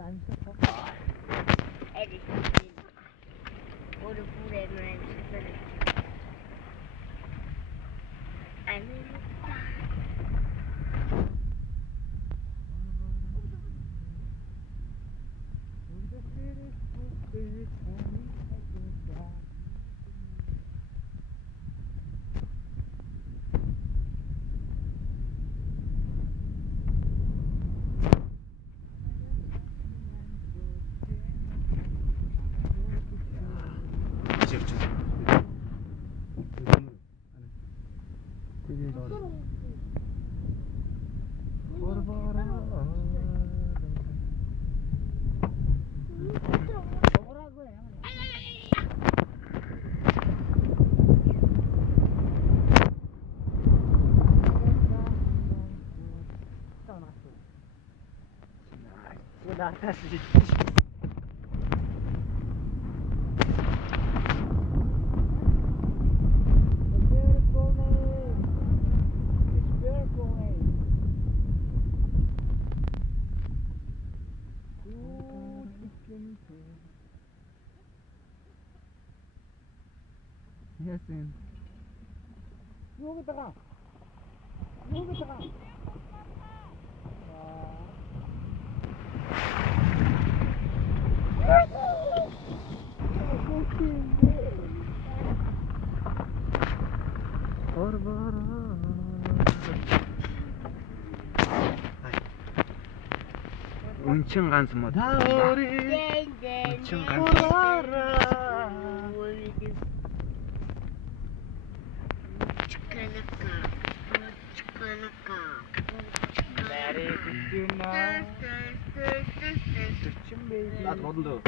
안 섞어. 애들 우리 불에는 수술을 안 했다. 그렇죠. 되게 먹으라고 해. 이거 나한테 히야센. 여기다가 은청 간수 못. 은청 간수. 나를 듣기나 나 너도.